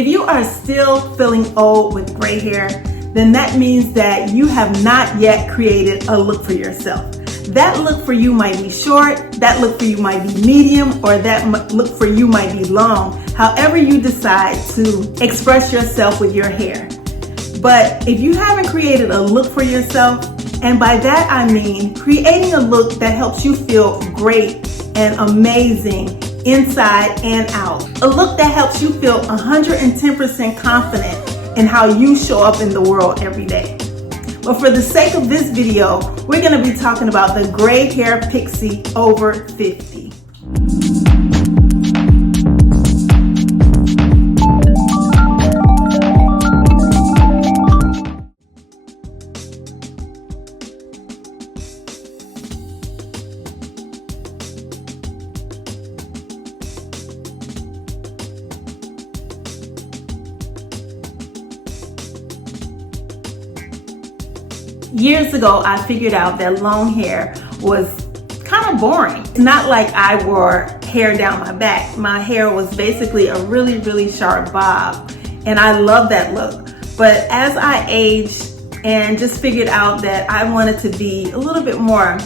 If you are still feeling old with gray hair, then that means that you have not yet created a look for yourself. That look for you might be short, that look for you might be medium, or that look for you might be long, however you decide to express yourself with your hair. But if you haven't created a look for yourself, and by that I mean creating a look that helps you feel great and amazing inside and out. A look that helps you feel 110% confident in how you show up in the world every day. But for the sake of this video, we're going to be talking about the Gray Hair Pixie over 50. Years ago, I figured out that long hair was kind of boring. It's not like I wore hair down my back. My hair was basically a really sharp bob, and I love that look. But as I aged and just figured out that I wanted to be a little bit more,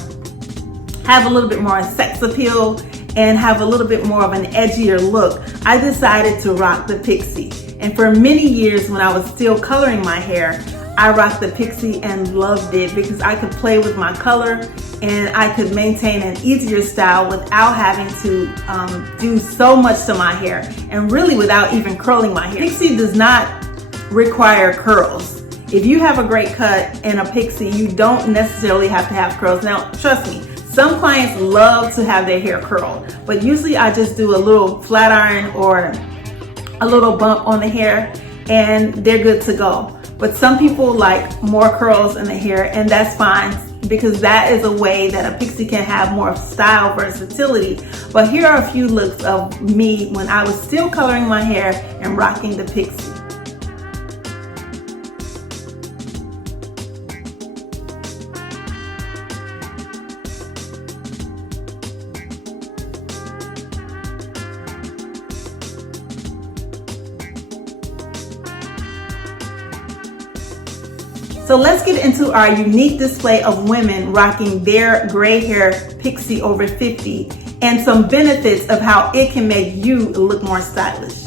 have a little bit more sex appeal and have a little bit more of an edgier look, I decided to rock the pixie. And for many years when I was still coloring my hair, I rocked the pixie and loved it because I could play with my color and I could maintain an easier style without having to do so much to my hair, and really without even curling my hair. Pixie does not require curls. If you have a great cut and a pixie, you don't necessarily have to have curls. Now, trust me, some clients love to have their hair curled, but usually I just do a little flat iron or a little bump on the hair and they're good to go. But some people like more curls in the hair, and that's fine because that is a way that a pixie can have more style versatility. But here are a few looks of me when I was still coloring my hair and rocking the pixie. So let's get into our unique display of women rocking their gray hair pixie over 50 and some benefits of how it can make you look more stylish.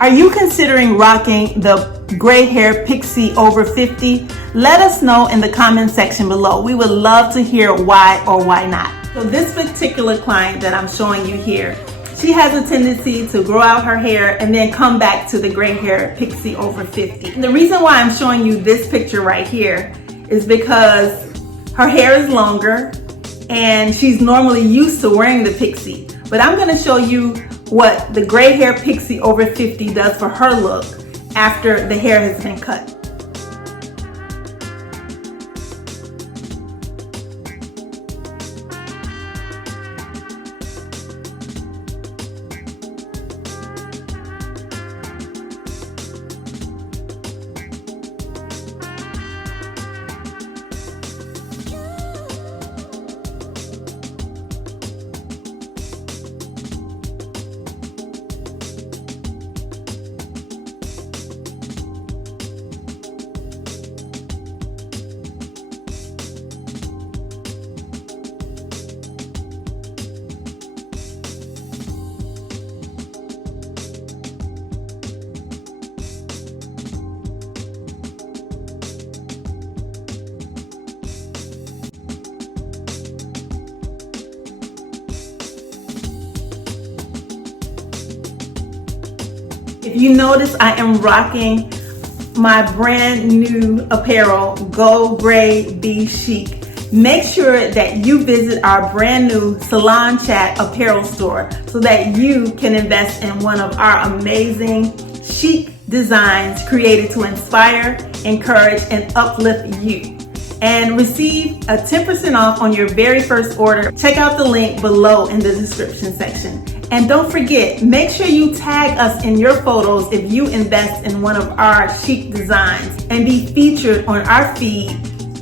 Are you considering rocking the Gray Hair Pixie over 50? Let us know in the comment section below. We would love to hear why or why not. So this particular client that I'm showing you here, she has a tendency to grow out her hair and then come back to the Gray Hair Pixie over 50. The reason why I'm showing you this picture right here is because her hair is longer and she's normally used to wearing the pixie. But I'm going to show you what the Gray Hair Pixie over 50 does for her look after the hair has been cut. If you notice, I am rocking my brand new apparel, Go Gray Be Chic. Make sure that you visit our brand new SalonCHAT Apparel store so that you can invest in one of our amazing chic designs created to inspire, encourage, and uplift you. And receive a 10% off on your very first order. Check out the link below in the description section. And don't forget, make sure you tag us in your photos if you invest in one of our chic designs and be featured on our feed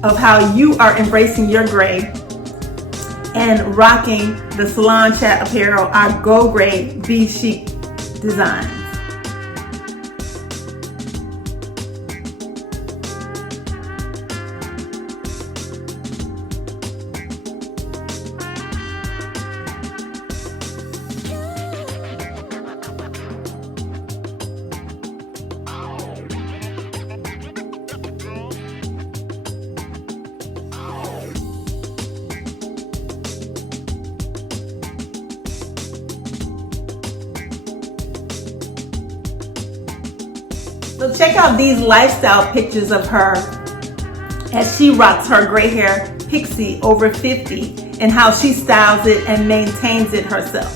of how you are embracing your gray and rocking the SalonCHAT Apparel, our Go Gray Be Chic design. So check out these lifestyle pictures of her as she rocks her gray hair pixie over 50 and how she styles it and maintains it herself.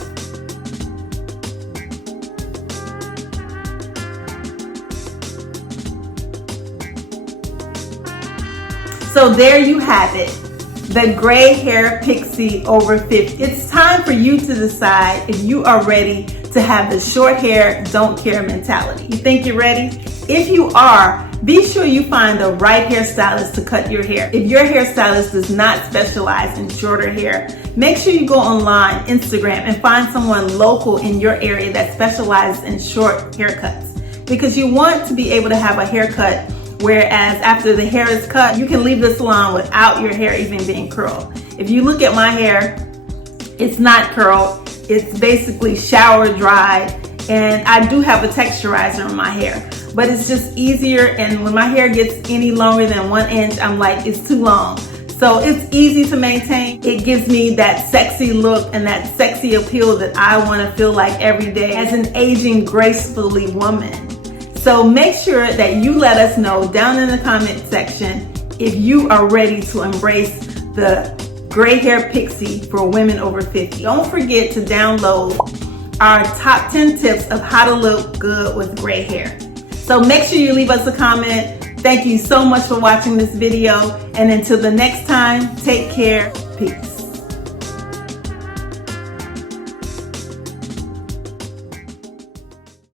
So there you have it, the gray hair pixie over 50. It's time for you to decide if you are ready to have the short hair, don't care mentality. You think you're ready? If you are, be sure you find the right hairstylist to cut your hair. If your hairstylist does not specialize in shorter hair, make sure you go online, Instagram, and find someone local in your area that specializes in short haircuts. Because you want to be able to have a haircut whereas after the hair is cut, you can leave the salon without your hair even being curled. If you look at my hair, it's not curled. It's basically shower dried, and I do have a texturizer in my hair, but it's just easier. And when my hair gets any longer than 1 inch, I'm like, it's too long. So it's easy to maintain. It gives me that sexy look and that sexy appeal that I want to feel like every day as an aging gracefully woman. So make sure that you let us know down in the comment section if you are ready to embrace the gray hair pixie for women over 50. Don't forget to download our top 10 tips of how to look good with gray hair. So make sure you leave us a comment. Thank you so much for watching this video. And until the next time, take care. Peace.